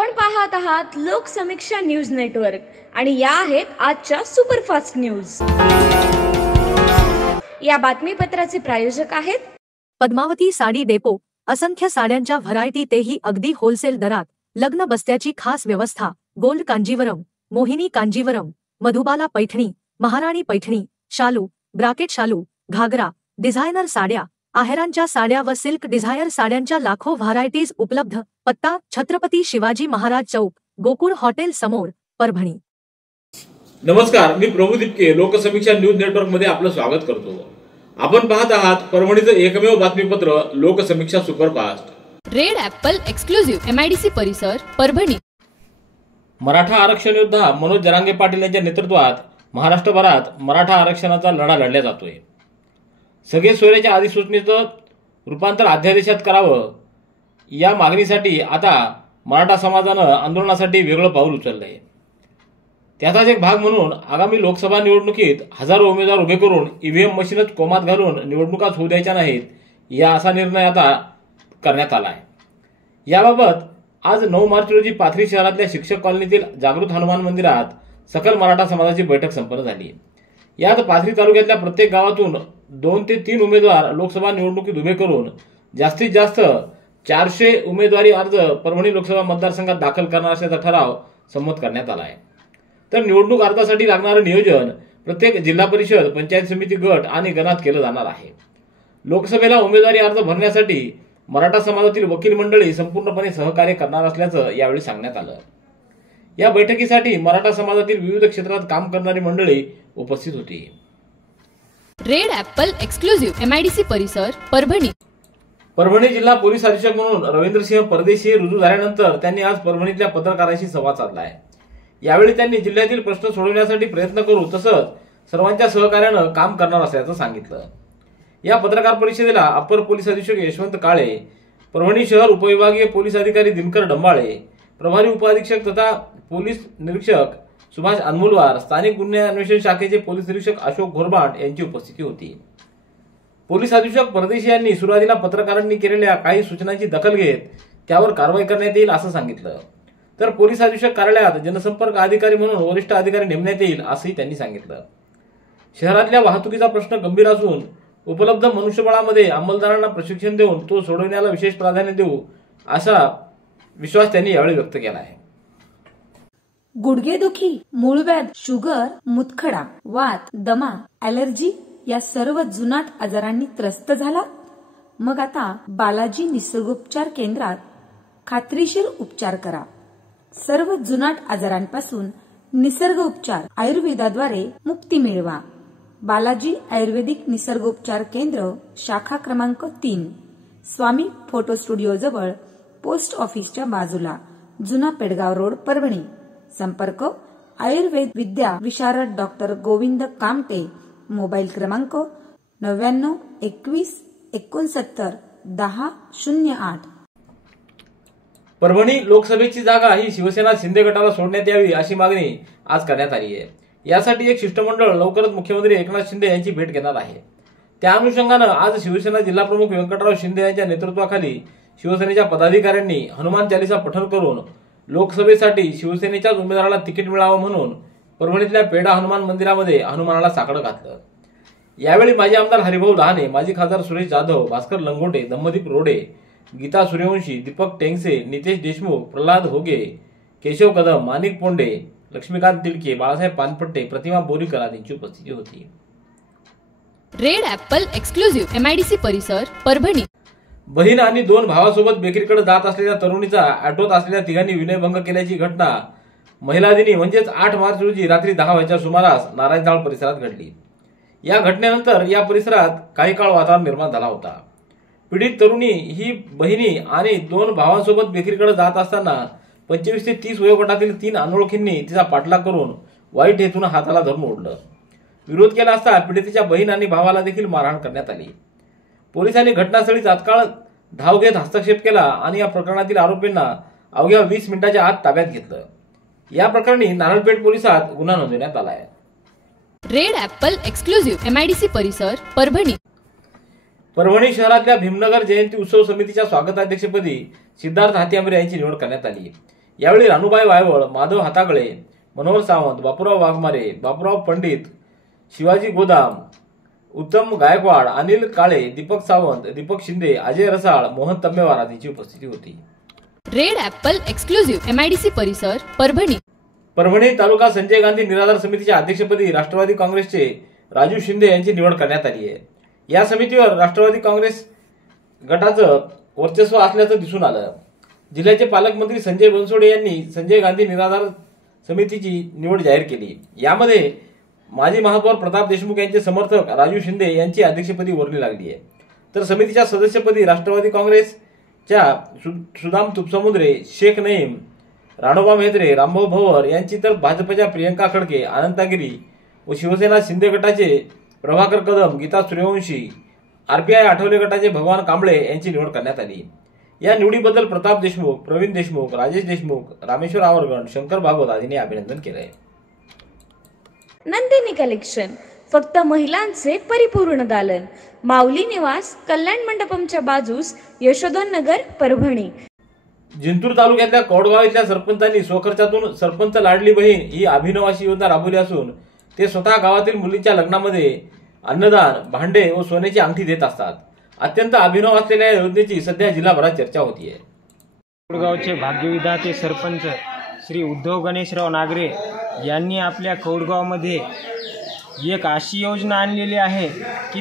आपण पाहत आहात लोकसमीक्षा न्यूज नेटवर्क आणि या आहेत आजच्या सुपरफास्ट न्यूज। या बातमीपत्राचे प्रायोजक आहेत पद्मावती साडी डेपो। असंख्य साड्यांच्या व्हरायटी, तेही अगदी होलसेल दरात। लग्न बस्त्याची खास व्यवस्था। गोल्ड कांजीवरम, मोहिनी कांजीवरम, मधुबाला पैठणी, महाराणी पैठणी, शालू, ब्राकेट शालू, घागरा, डिझायनर साड्या, आहेरांच्या साड्या व सिल्क डिझायर साड्यांच्या लाखो व्हरायटीज उपलब्ध। पत्ता छत्रपती शिवाजी महाराज चौक, गोकुळ हॉटेल समोर, परभणी। नमस्कार, मी प्रभू दिपके लोकसमीक्षा न्यूज नेटवर्क मध्ये आपलं स्वागत करतो। आपण पाहत आहात परभणीचं एकमेव बातमीपत्र Loksamiksha superfast. Red Apple exclusive MIDC परिसर, परभणी। मराठा आरक्षण योद्धा मनोज जरांगे पाटील यांच्या नेतृत्वात महाराष्ट्रभरात मराठा आरक्षणाचा लढा लढला जातोय। सगळे सोयऱ्याच्या अधिसूचनेचं रूपांतर अध्यादेशात करावं, या मागणीसाठी आता मराठा समाजानं आंदोलनासाठी वेगळं पाऊल उचललंय। त्याचाच एक भाग म्हणून आगामी लोकसभा निवडणुकीत हजारो उमेदवार उभे करून EVM मशीनच कोमात घालून निवडणुकाच होऊ द्यायच्या नाहीत, या असा निर्णय आता करण्यात आला आहे। याबाबत आज 9 मार्च रोजी पाथरी शहरातल्या शिक्षक कॉलनीतील जागृत हनुमान मंदिरात सकल मराठा समाजाची बैठक संपन्न झाली। यात पाथरी तालुक्यातल्या प्रत्येक गावातून 2 ते 3 उमेदवार लोकसभा निवडणुकीत उभे करून जास्तीत जास्त 400 उमेदवारी अर्ज परभणी लोकसभा मतदारसंघात दाखल करणार असल्याचा ठराव संमत करण्यात आला आहे। तर निवडणूक अर्जासाठी लागणारे नियोजन प्रत्येक जिल्हा परिषद, पंचायत समिती, गट आणि गणात केलं जाणार आहे। लोकसभेला उमेदवारी अर्ज भरण्यासाठी मराठा समाजातील वकील मंडळी संपूर्णपणे सहकार्य करणार असल्याचं यावेळी सांगण्यात आलं। या बैठकीसाठी मराठा समाजातील विविध क्षेत्रात काम करणारी मंडळी उपस्थित होती। रेड ॲपल एक्सक्लुझिव्ह MIDC परिसर, परभणी। परभणी जिल्हा पोलीस अधीक्षक म्हणून रवींद्रसिंह परदेशी रुजू झाल्यानंतर त्यांनी आज परभणीतल्या पत्रकारांशी संवाद साधला आहे। यावेळी त्यांनी जिल्ह्यातील प्रश्न सोडवण्यासाठी प्रयत्न करू, तसंच सर्वांच्या सहकार्यानं काम करणार असल्याचं सांगितलं। या पत्रकार परिषदेला अप्पर पोलीस अधीक्षक यशवंत काळे, परभणी शहर उपविभागीय पोलीस अधिकारी दिनकर डंबाळे, प्रभारी उपअधीक्षक तथा पोलीस निरीक्षक सुभाष अनमुलवार, स्थानिक गुन्हे अन्वेषण शाखेचे पोलीस निरीक्षक अशोक घोरबाट यांची उपस्थिती होती। पोलीस अधीक्षक परदेशी यांनी सुरुवातीला पत्रकारांनी केलेल्या काही सूचनांची दखल घेत त्यावर कारवाई करण्यात येईल असं सांगितलं। तर पोलीस अधीक्षक कार्यालयात जनसंपर्क अधिकारी म्हणून वरिष्ठ अधिकारी नेमण्यात येईल असंही त्यांनी सांगितलं। शहरातल्या वाहतुकीचा प्रश्न गंभीर असून उपलब्ध मनुष्यबळामध्ये अंमलदारांना प्रशिक्षण देऊन तो सोडवण्याला विशेष प्राधान्य देऊ, असा विश्वास त्यांनी यावेळी व्यक्त केला आहे। गुडघेदुखी, मूळव्याध, शुगर, मुतखडा, वात, दमा, ॲलर्जी या सर्व जुनाट आजारांनी त्रस्त झाला? मग आता बालाजी निसर्गोपचार केंद्रात खात्रीशीर उपचार करा। सर्व जुनाट आजारांपासून निसर्ग उपचार आयुर्वेदाद्वारे मुक्ती मिळवा। बालाजी आयुर्वेदिक निसर्गोपचार केंद्र, शाखा क्रमांक 3, स्वामी फोटो स्टुडिओ जवळ, पोस्ट ऑफिसच्या बाजूला, जुना पेडगाव रोड, परभणी। संपर्क आयुर्वेद विद्या विशारद डॉक्टर गोविंद कामटे। मोबाईल क्रमांक 99 21 69 10 08। परभणी लोकसभेची जागा ही शिवसेना शिंदे गटाला सोडण्यात यावी अशी मागणी आज करण्यात आली आहे। यासाठी एक शिष्टमंडळ लवकरच मुख्यमंत्री एकनाथ शिंदे यांची भेट घेणार आहे। त्या अनुषंगानं आज शिवसेना जिल्हाप्रमुख व्यंकटराव शिंदे यांच्या नेतृत्वाखाली शिवसेनेच्या पदाधिकाऱ्यांनी हनुमान चालीसा पठण करून लोकसभेसाठी शिवसेनेच्याच उमेदवाराला तिकीट मिळावं म्हणून परभणीतल्या पेडा हनुमान मंदिरामध्ये हनुमानाला साकडं घातलं। यावेळी माजी आमदार हरिभाऊ लहाने, माजी खासदार सुरेश जाधव, भास्कर लंगोटे, दम्मदीप रोडे, गीता सूर्यवंशी, दीपक टेंगसे, नितेश देशमुख, प्रल्हाद होगे, केशव कदम, माणिक पोंडे, लक्ष्मीकांत तिडके, बाळासाहेब पानपट्टे, प्रतिमा बोरीकर आदींची उपस्थिती होती। रेड ॲपल एक्सक्लुझिव्ह MIDC परिसर, परभणी। बहीण आणि 2 भावासोबत बेकरीकडे जात असलेल्या तरुणीचा ऑटोत असलेल्या तिघांनी विनयभंग केल्याची घटना महिला दिनी म्हणजेच 8 मार्च रोजी रात्री 10 वाजच्या सुमारास नारायणचाळ परिसरात घडली। या घटनेनंतर या परिसरात काही काळ वातावरण निर्माण झाला होता। पीडित तरुणी ही बहिणी आणि 2 भावांसोबत बेकरीकडे जात असताना 25 ते 30 वयोगटातील 3 अनोळखींनी तिचा पाठलाग करून वाईट हेतून हाताला धरून ओढलं। विरोध केला असता पीडितेच्या बहीण आणि भावाला देखील मारहाण करण्यात आली। पोलिसांनी घटनास्थळी तात्काळ धाव घेत हस्तक्षेप केला आणि या प्रकरणातील आरोपींना अवघ्या 20 मिनिटांच्या आत ताब्यात घेतलं। या प्रकरणी नारळपेठ पोलिसात गुन्हा नोंदवण्यात आला आहे। रेड ॲपल एक्सक्लुझिव्ह MIDC परिसर, परभणी। परभणी शहरातल्या भीमनगर जयंती उत्सव समितीच्या स्वागताध्यक्षपदी सिद्धार्थ हातीआंबरे यांची निवड करण्यात आली। यावेळी रानूबाई वायवळ, माधव हातागळे, मनोहर सावंत, बापूराव वाघमारे, बापूराव पंडित, शिवाजी गोदाम, उत्तम गायकवाड, अनिल काळे, दीपक सावंत, दीपक शिंदे, अजय रसाळ, मोहन तम्मेवार आदींची उपस्थिती होती. रेड ॲपल एक्सक्लुझिव्ह MIDC परिसर परभणी. परभणी तालुका संजय गांधी निराधार समितीच्या अध्यक्षपदी राष्ट्रवादी काँग्रेसचे राजू शिंदे यांची निवड करण्यात आली आहे. या समितीवर राष्ट्रवादी काँग्रेस गटाचं वर्चस्व असल्याचं दिसून आलं. जिल्ह्याचे पालकमंत्री संजय बनसोडे यांनी संजय गांधी निराधार समितीची निवड जाहीर केली. यामध्ये माजी महापौर प्रताप देशमुख यांचे समर्थक राजू शिंदे यांची अध्यक्षपदी वर्णी लागली आहे. तर समितीच्या सदस्यपदी राष्ट्रवादी काँग्रेसच्या सुदाम तुपसमुद्रे, शेख नईम, राणोबा मेहत्रे, रामभाऊ भवर यांची, तर भाजपच्या प्रियंका खडके, अनंतागिरी व शिवसेना शिंदे गटाचे प्रभाकर कदम, गीता सूर्यवंशी, RPI आठवले गटाचे भगवान कांबळे यांची निवड करण्यात आली. या निवडीबद्दल प्रताप देशमुख, प्रवीण देशमुख, राजेश देशमुख, रामेश्वर आवरगण, शंकर भागवत आदींनी अभिनंदन केलंय. नंदिनी कलेक्शन, फक्त महिलांचे परिपूर्ण दालन, माऊली निवास, कल्याण मंडपमच्या बाजूस, यशोधन नगर, परभणी. जिंतूर तालुक्यातल्या कौडगाव इथल्या सरपंचांनी स्वखर्चातून सरपंच लाडली बहीण ही अभिनव अशी योजना राबवली असून ते स्वतः गावातील मुलींच्या लग्नामध्ये अन्नदान, भांडे व सोन्याची अंगठी देत असतात. अत्यंत अभिनव असलेल्या या योजनेची सध्या जिल्हाभरात चर्चा होतीये. कौडगावचे भाग्यविधाते सरपंच श्री उद्धव गणेशराव नागरे यांनी आपल्या कौडगावमध्ये एक अशी योजना आणलेली आहे की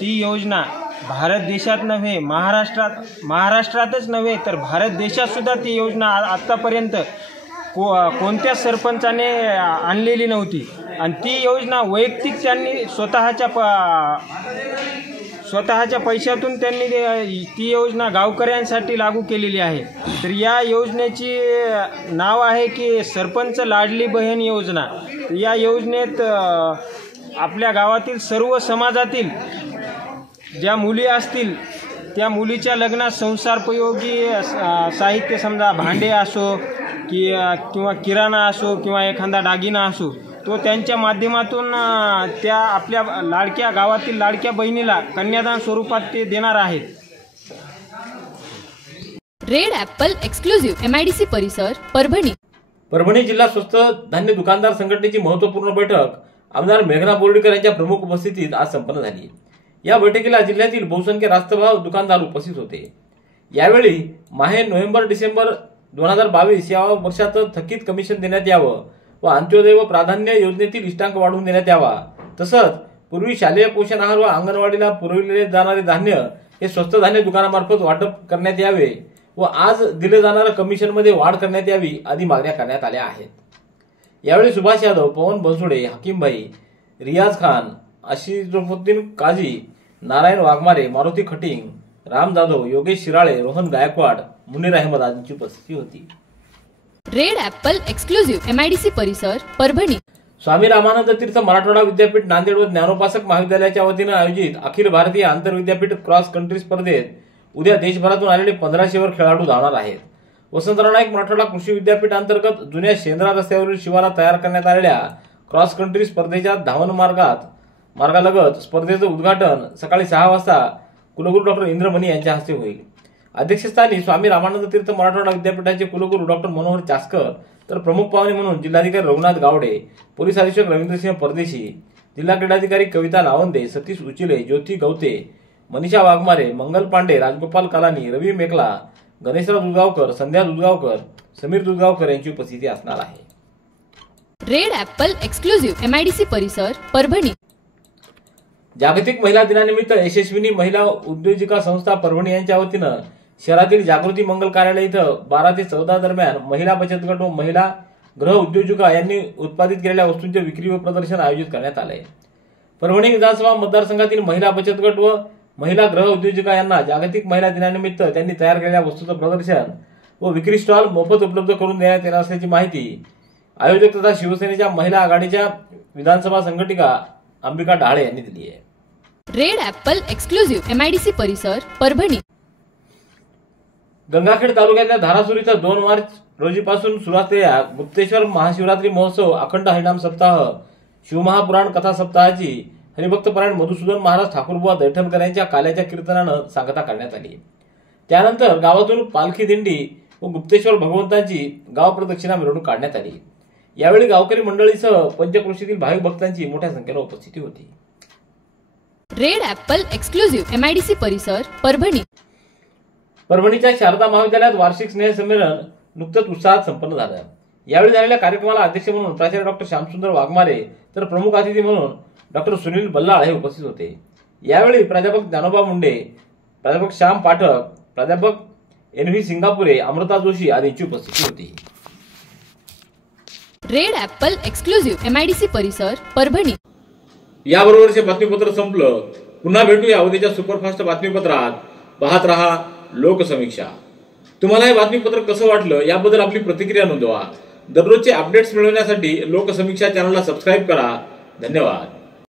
ती योजना भारत देशात नव्हे, महाराष्ट्रातच नव्हे तर भारत देशात सुद्धा ती योजना आत्तापर्यंत कोणत्याच सरपंचाने आणलेली नव्हती. आणि ती योजना वैयक्तिक त्यांनी स्वतःच्या पैशातून त्यांनी ती योजना गावकऱ्यांसाठी लागू केलेली आहे. तर या योजनेची नाव आहे की सरपंच लाडली बहीण योजना. या योजनेत आपल्या गावातील सर्व समाजातील ज्या मुली असतील त्या मुलीच्या लग्नात संसारोपयोगी साहित्य, समजा भांडे असो किंवा किराणा असो किंवा एखादा दागिना असो, तो त्यांच्या माध्यमातून त्या आपल्या गावातील लाडक्या बहिणीला कन्यादान स्वरूपात ते देणार आहेत. रेड ॲपल एक्सक्लुझिव्ह MIDC परिसर परभणी. परभणी जिल्हा स्वस्त धान्य दुकानदार संघटनेची महत्त्वपूर्ण बैठक आमदार मेघना बोर्डीकर यांच्या प्रमुख उपस्थितीत आज संपन्न झाली. या बैठकीला जिल्ह्यातील बहुसंख्य रास्तभाव दुकानदार उपस्थित होते. यावेळी माहे नोव्हेंबर डिसेंबर 2022 या वर्षाचं थकीत कमिशन देण्यात यावं व अंत्योदय व प्राधान्य योजनेतील इष्टांक वाढवून देण्यात यावा. तसंच पूर्वी शालेय पोषण आहार व अंगणवाडीला पुरविले जाणारे धान्य हे स्वस्त धान्य दुकानामार्फत वाटप करण्यात यावे व आज दिले जाणाऱ्या कमिशनमध्ये वाढ करण्यात यावी आदी मागण्या करण्यात आल्या आहेत. यावेळी सुभाष यादव, पवन बनसोडे, हकीमभाई, रियाज खान, अशिरुद्दीन काझी, नारायण वाघमारे, मारुती खटिंग, राम जाधव, योगेश शिराळे, रोहन गायकवाड, मुनीर अहमद आदींची उपस्थिती होती. रेड ॲपल एक्सक्लुझिव्ह MIDC परिसर परभणी. स्वामी रामानंद तीर्थ मराठवाडा विद्यापीठ नांदेड व ज्ञानोपासक महाविद्यालयाच्या वतीनं आयोजित अखिल भारतीय आंतरविद्यापीठ क्रॉस कंट्री स्पर्धेत उद्या देशभरातून आलेले 1500 वर खेळाडू धावणार आहेत. वसंतराव नाईक मराठवाडा कृषी विद्यापीठ अंतर्गत जुन्या शेंद्रा रस्त्यावरील शिवारात तयार करण्यात आलेल्या क्रॉस कंट्री स्पर्धेच्या धावन मार्गालगत स्पर्धेचं उद्घाटन सकाळी 6 वाजता कुलगुरू डॉक्टर इंद्रमणी यांच्या हस्ते होईल. अध्यक्षस्थानी स्वामी रामानंद तीर्थ मराठवाडा विद्यापीठाचे कुलगुरू डॉक्टर मनोहर चास्कर, तर प्रमुख पाहुणे म्हणून जिल्हाधिकारी रघुनाथ गावडे, पोलीस अधीक्षक रवींद्रसिंह परदेशी, जिल्हा क्रीडाधिकारी कविता नावंदे, सतीश उचिले, ज्योती गवते, मनीषा वाघमारे, मंगल पांडे, राजगोपाल कालानी, रवी मेकला, गणेशराव दुधगावकर, संध्या दुधगावकर, समीर दुधगावकर यांची उपस्थिती असणार आहे. रेड ॲपल एक्सक्लुझिव्ह MIDC परिसर परभणी. जागतिक महिला दिनानिमित्त यशस्विनी महिला उद्योजिका संस्था परभणी यांच्या वतीनं शहरातील जागृती मंगल कार्यालय इथं 12 ते 14 दरम्यान महिला बचत गट व महिला गृह उद्योजिका यांनी उत्पादित केलेल्या वस्तूंचे विक्री व प्रदर्शन आयोजित करण्यात आले. परभणी विधानसभा मतदारसंघातील महिला बचत गट व महिला गृह उद्योजिका यांना जागतिक महिला दिनानिमित्त त्यांनी तयार केलेल्या वस्तूंचं प्रदर्शन व विक्री स्टॉल मोफत उपलब्ध करून देण्यात येणार असल्याची माहिती आयोजक तथा शिवसेनेच्या महिला आघाडीच्या विधानसभा संघटिका अंबिका ढाळे यांनी दिली आहे. रेड ॲपल एक्सक्लुझिव्ह MIDC परिसर परभणी. गंगाखेड तालुक्यातल्या धारासूर इथं 2 मार्च रोजीपासून सुरू असलेल्या गुप्तेश्वर महाशिवरात्री महोत्सव, अखंड हरिनाम सप्ताह, शिवमहापुराण कथा सप्ताहाची हरिभक्तपरायण मधुसूदन महाराज ठाकूरबुवा दैठणकर यांच्या काल्याच्या कीर्तनानं सांगता करण्यात आली. त्यानंतर गावातून पालखी दिंडी व गुप्तेश्वर भगवंतांची गाव प्रदक्षिणा मिरवणूक काढण्यात आली। यावेळी गावकरी मंडळीसह पंचक्रोशीतील भाविक भक्तांची मोठ्या संख्येने उपस्थिती होती। रेड ॲपल एक्सक्लुझिव्ह MIDC परिसर परभणी। परभणीच्या शारदा महाविद्यालयात वार्षिक स्नेहसंमेलन नुकतंच उत्साहात संपन्न झालं। यावेळी झालेल्या कार्यक्रमाला अध्यक्ष म्हणून प्राचार्य डॉक्टर श्यामसुंदर वाघमारे तर प्रमुख अतिथी म्हणून डॉक्टर सुनील बल्लाळ हे उपस्थित होते। यावेळी प्राध्यापक ज्ञानोबा मुंडे, प्राध्यापक श्याम पाठक, प्राध्यापक NV सिंगापुरे, अमृता जोशी आदींची उपस्थिती होती। रेड ॲपल एक्सक्लुझिव्ह MIDC परिसर परभणी। याबरोबरचे बातमीपत्र संपलं। पुन्हा भेटूया उद्याच्या सुपरफास्ट बातमीपत्रात। पाहत रहा लोकसमीक्षा। तुम्हाला हे बातमीपत्र कसं वाटलं याबद्दल आपली प्रतिक्रिया नोंदवा। दररोजचे अपडेट्स मिळवण्यासाठी लोकसमीक्षा चॅनलला सबस्क्राईब करा। धन्यवाद।